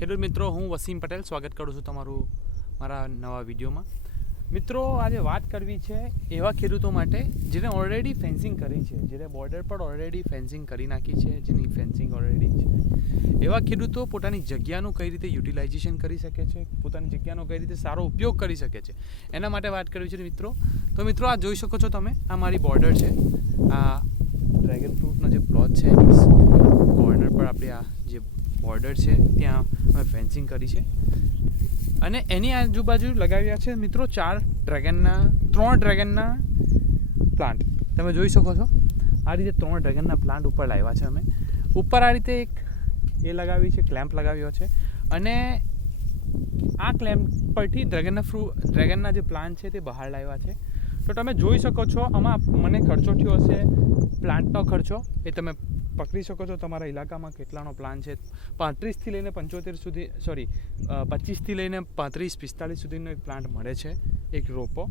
ખેડૂત મિત્રો, હું વસીમ પટેલ. સ્વાગત કરું છું તમારું મારા નવા વિડીયોમાં. મિત્રો, આજે વાત કરવી છે એવા ખેડૂતો માટે જેને ઓલરેડી ફેન્સિંગ કરી છે જેને બોર્ડર પર ઓલરેડી ફેન્સિંગ કરી નાખી છે, જેની ફેન્સિંગ ઓલરેડી છે. એવા ખેડૂતો પોતાની જગ્યાનું કઈ રીતે યુટિલાઇઝેશન કરી શકે છે, પોતાની જગ્યાનો કઈ રીતે સારો ઉપયોગ કરી શકે છે, એના માટે વાત કરવી છે મિત્રો. તો મિત્રો, આ જોઈ શકો છો તમે, આ મારી બોર્ડર છે. આ ડ્રેગન ફ્રૂટનો જે પ્લોટ છે કોર્નર પર આપણે આ જે બોર્ડર છે, ત્યાં અમે ફેન્સિંગ કરી છે. અને એની આજુબાજુ લગાવ્યા છે મિત્રો ચાર ડ્રેગનના, ત્રણ ડ્રેગનના પ્લાન્ટ. તમે જોઈ શકો છો? આ રીતે ત્રણ ડ્રેગનના પ્લાન્ટ ઉપર લાવ્યા છે અમે. ઉપર આ રીતે એક એ લગાવી છે, ક્લેમ્પ લગાવ્યો છે. અને આ ક્લેમ્પ પરથી ડ્રેગનના ફ્રૂ, ડ્રેગનના જે પ્લાન્ટ છે તે બહાર લાવ્યા છે. તો તમે જોઈ શકો છો, આમાં મને ખર્ચો થયો હશે, પ્લાન્ટનો ખર્ચો, એ તમે પકડી શકો છો. તમારા ઇલાકામાં કેટલાનો પ્લાન છે? પાંત્રીસથી લઈને પંચોતેર સુધી સોરી પચીસથી લઈને પાંત્રીસ, પિસ્તાલીસ સુધીનો એક પ્લાન્ટ મળે છે, એક રોપો.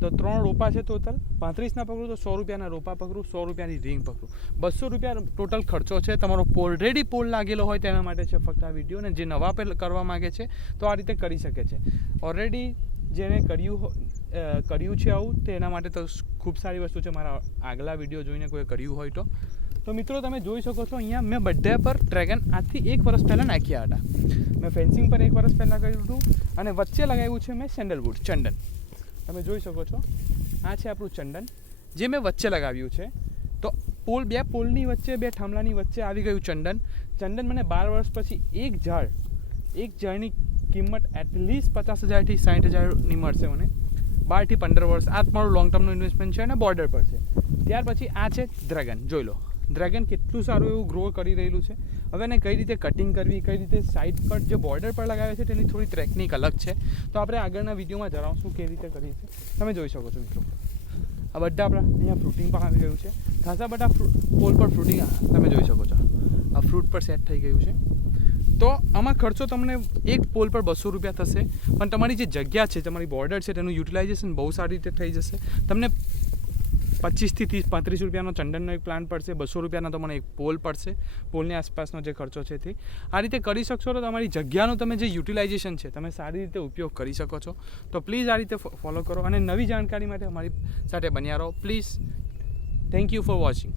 તો ત્રણ રોપા છે ટોટલ પાંત્રીસના પકડું તો સો રૂપિયાના રોપા પકડું, સો રૂપિયાની રિંગ પકડું. બસો રૂપિયા ટોટલ ખર્ચો છે. તમારો ઓલરેડી પોલ લાગેલો હોય તેના માટે છે ફક્ત આ વીડિયો ને જે નવા પેલ કરવા માગે છે, તો આ રીતે કરી શકે છે. ઓલરેડી જેણે કર્યું કર્યું છે આવું તેના માટે તો ખૂબ સારી વસ્તુ છે. મારા આગલા વીડિયો જોઈને કોઈ કર્યું હોય તો. તો મિત્રો, તમે જોઈ શકો છો, અહીંયા મેં બધા પર ડ્રેગન આજથી એક વર્ષ પહેલાં નાખ્યા હતા. મેં ફેન્સિંગ પર એક વર્ષ પહેલાં કર્યું હતું અને વચ્ચે લગાવ્યું છે મેં સેન્ડલવુડ, ચંદન. તમે જોઈ શકો છો, આ છે આપણું ચંદન, જે મેં વચ્ચે લગાવ્યું છે. તો પોલ, બે પોલની વચ્ચે, બે થાંભલાની વચ્ચે આવી ગયું ચંદન. ચંદન મને બાર વર્ષ પછી એક ઝાડ, એક ઝાડની કિંમત એટલીસ્ટ પચાસ હજારથી સાઠ હજારની મળશે મને. બારથી પંદર વર્ષ. આ મારું લોંગ ટર્મનું ઇન્વેસ્ટમેન્ટ છે અને બોર્ડર પર છે. ત્યાર પછી આ છે ડ્રેગન જોઈ લો. ડ્રેગન કેટલું સારું એવું ગ્રો કરી રહેલું છે. હવે એને કઈ રીતે કટિંગ કરવી, કઈ રીતે સાઈડ પર જે બોર્ડર પર લગાવે છે તેની થોડી ટ્રેકનિક અલગ છે. તો આપણે આગળના વિડીયોમાં જણાવશું કેવી રીતે કરીએ છીએ. તમે જોઈ શકો છો મિત્રો. આ બધા આપણા અહીંયા ફ્રૂટિંગ પણ આવી ગયું છે. ખાસા બધા પોલ પર ફ્રૂટિંગ તમે જોઈ શકો છો. આ ફ્રૂટ પર સેટ થઈ ગયું છે. તો આમાં ખર્ચો તમને એક પોલ પર બસો રૂપિયા થશે. પણ તમારી જે જગ્યા છે, તમારી બોર્ડર છે, તેનું યુટિલાઇઝેશન બહુ સારી રીતે થઈ જશે. તમને પચીસથી ત્રીસ, પાંત્રીસ રૂપિયાનો ચંદનનો એક પ્લાન પડશે, બસો રૂપિયાનો તમને એક પોલ પડશે, પોલની આસપાસનો જે ખર્ચો છે તે. આ રીતે કરી શકશો તો તમારી જગ્યાનું તમે જે યુટિલાઇઝેશન છે, તમે સારી રીતે ઉપયોગ કરી શકો છો. તો પ્લીઝ આ રીતે ફોલો કરો. અને નવી જાણકારી માટે અમારી સાથે બન્યા રહો. Please thank you for watching